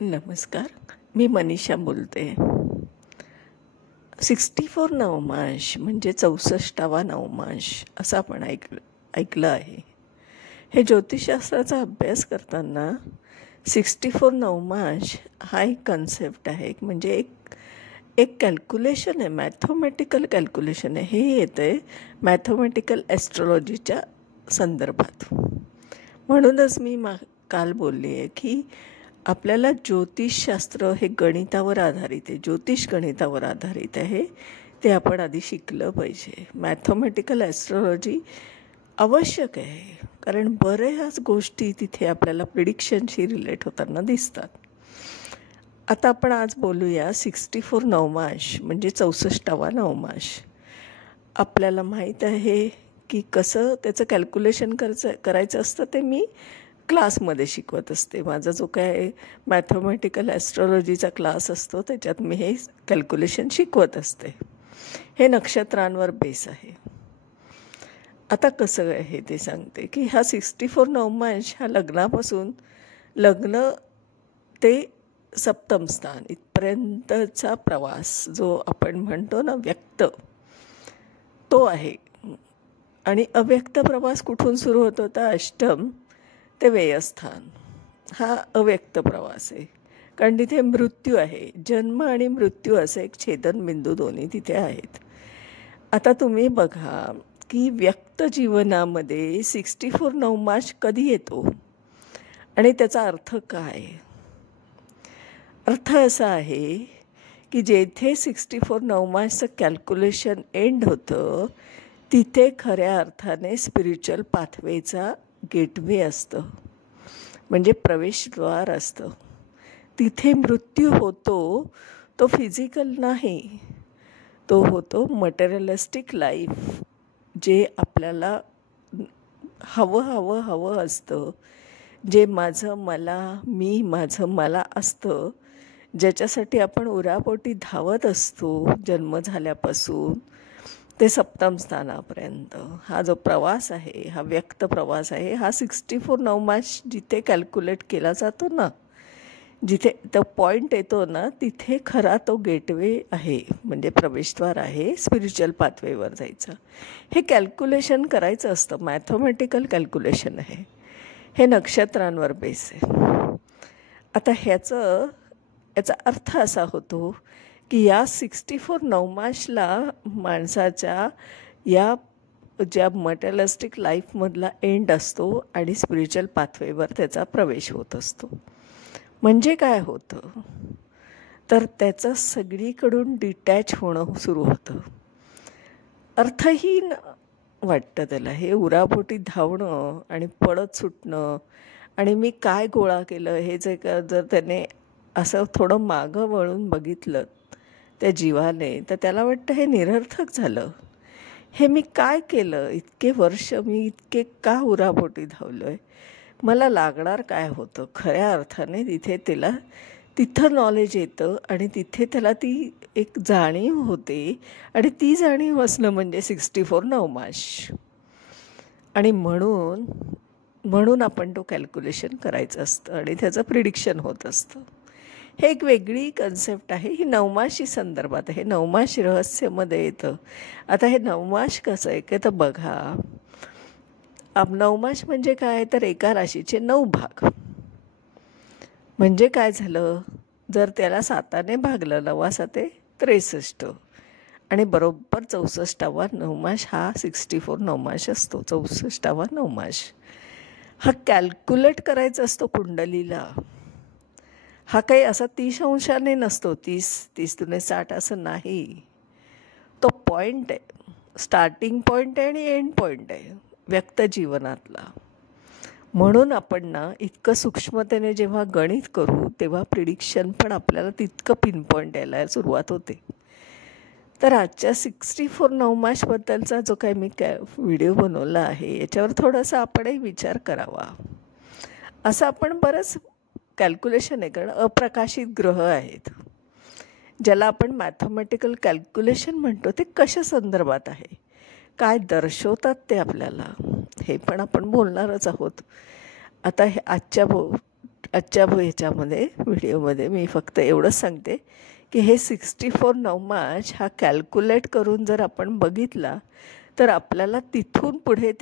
नमस्कार. मी मनीषा बोलते. 64 नवमाश म्हणजे 64वा नवमाश असं आपण ऐकलं आहे. हे ज्योतिषशास्त्राचा अभ्यास करताना 64 नवमाश हा एक कन्सेप्ट आहे, म्हणजे एक कॅल्क्युलेशन आहे, मॅथमॅटिकल कॅल्क्युलेशन आहे. हे येतं आहे मॅथमॅटिकल ॲस्ट्रॉलॉजीच्या संदर्भात. म्हणूनच मी काल बोलली आहे की आपल्याला ज्योतिषशास्त्र हे गणितावर आधारित आहे, ज्योतिष गणितावर आधारित आहे. ते आपण आधी शिकलं पाहिजे. मॅथमॅटिकल ॲस्ट्रॉलॉजी आवश्यक आहे, कारण बऱ्याच गोष्टी तिथे आपल्याला प्रिडिक्शनशी रिलेट होताना दिसतात. आता आपण आज बोलूया 64 नवमाश म्हणजे 64वा नवमाश. आपल्याला माहीत आहे की कसं त्याचं कॅल्क्युलेशन करायचं असतं. ते मी क्लासमध्ये शिकवत असते. माझा जो काय मॅथमॅटिकल ॲस्ट्रॉलॉजीचा क्लास असतो त्याच्यात मी हे कॅल्क्युलेशन शिकवत असते. हे नक्षत्रांवर बेस आहे. आता कसं आहे ते सांगते की हा 64 नवमाश हा लग्न ते सप्तम स्थान इथपर्यंतचा प्रवास जो आपण म्हणतो ना व्यक्त, तो आहे. आणि अव्यक्त प्रवास कुठून सुरू होतो तर अष्टम ते व्ययस्थान हा अव्यक्त प्रवास आहे, कारण तिथे मृत्यू आहे. जन्म आणि मृत्यू असे एक छेदनबिंदू दोन्ही तिथे आहेत. आता तुम्ही बघा की व्यक्त जीवनामध्ये 64 नवमाश कधी येतो आणि त्याचा अर्थ काय. अर्थ असा आहे की जेथे 64 नवमाशचं कॅल्क्युलेशन एंड होतं तिथे खऱ्या अर्थाने स्पिरिच्युअल पाथवेचा गेटवे असतं, म्हणजे प्रवेशद्वार असतं. तिथे मृत्यू होतो तो फिजिकल नाही, तो होतो मटेरियलिस्टिक लाईफ, जे आपल्याला हवं असतं, जे माझं मला असतं, ज्याच्यासाठी आपण उरापोटी धावत असतो जन्म झाल्यापासून ते सप्तम स्थानापर्यंत. हा जो प्रवास आहे, हा व्यक्त प्रवास आहे, हा 64 नवमाश जिथे कॅल्क्युलेट केला जातो ना, जिथे तो पॉईंट येतो ना, तिथे खरा तो गेटवे आहे, म्हणजे प्रवेशद्वार आहे स्पिरिच्युअल पाथवेवर जायचं. हे कॅल्क्युलेशन करायचं असतं, मॅथमॅटिकल कॅल्क्युलेशन आहे. हे नक्षत्रांवर बेस आहे. आता याचा अर्थ असा होतो की या 64 नवमाशला माणसाच्या या ज्या मटेरियलिस्टिक लाईफमधला एंड असतो आणि स्पिरिच्युअल पाथवेवर त्याचा प्रवेश होत असतो. म्हणजे काय होतं तर त्याचं सगळीकडून डिटॅच होणं सुरू होतं. अर्थहीन वाटतं त्याला. हे उरापोटी धावणं आणि पळत सुटणं आणि मी काय गोळा केलं हे जर त्याने असं थोडं मागं वळून बघितलं त्या जीवाने, तर त्याला वाटतं हे निरर्थक झालं. हे मी काय केलं इतके वर्ष, मी इतके का उरापोटी धावलो आहे, मला लागणार काय होतं. खऱ्या अर्थाने तिथं नॉलेज येतं आणि तिथे त्याला ती एक जाणीव होते, आणि ती जाणीव असणं म्हणजे 64 नवमाश. आणि म्हणून आपण तो कॅल्क्युलेशन करायचं असतं आणि त्याचं प्रिडिक्शन होत असतं. हे एक वेगळी कन्सेप्ट आहे. ही नवमाशी संदर्भात आहे. नवमाश रहस्यमध्ये येतं. आता हे नवमाश कसं आहे की तर बघा, नवमाश म्हणजे काय तर एका राशीचे 9 भाग. म्हणजे काय झालं, जर त्याला 7ने भागलं, 9 7 63 आणि बरोबर 64वा नवमाश हा 64 नवमाश असतो. 64वा नवमाश हा कॅल्क्युलेट करायचा असतो कुंडलीला. हा काही असा 30 अंशाने नसतो, 30 दुने 60 असं नाही. तो पॉईंट आहे, स्टार्टिंग पॉईंट आहे आणि एंड पॉईंट आहे व्यक्त जीवनातला. म्हणून आपण ना इतकं सूक्ष्मतेने जेव्हा गणित करू तेव्हा प्रिडिक्शन पण आपल्याला तितकं पिनपॉईंट यायला सुरुवात होते. तर आजच्या 64 नवमाशबद्दलचा जो काही मी व्हिडिओ बनवला आहे याच्यावर थोडासा आपणही विचार करावा. असं आपण बरंच कॅल्क्युलेशन आहे, कारण अप्रकाशित ग्रह आहेत ज्याला आपण मॅथमॅटिकल कॅल्क्युलेशन म्हणतो. ते कशा संदर्भात आहे, काय दर्शवतात ते आपल्याला, हे पण आपण बोलणारच आहोत. आता हे आजच्या आजच्या ह्याच्यामध्ये व्हिडिओमध्ये मी फक्त एवढंच सांगते की हे 64 नवमाश हा कॅल्क्युलेट करून जर आपण बघितला तर आपल्याला तिथून पुढे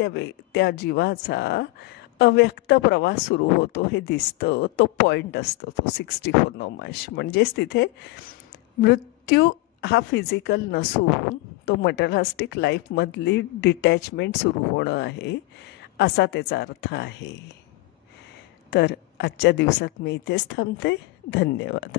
त्या जीवाचा अव्यक्त प्रवास सुरू होतो हे दिसतं. तो पॉईंट असतो तो 64 नवमाश. म्हणजेच तिथे मृत्यू हा फिजिकल नसून तो मटेरियलिस्टिक लाईफमधली डिटॅचमेंट सुरू होणं आहे असा त्याचा अर्थ आहे. तर आजच्या दिवसात मी इथेच थांबते. धन्यवाद.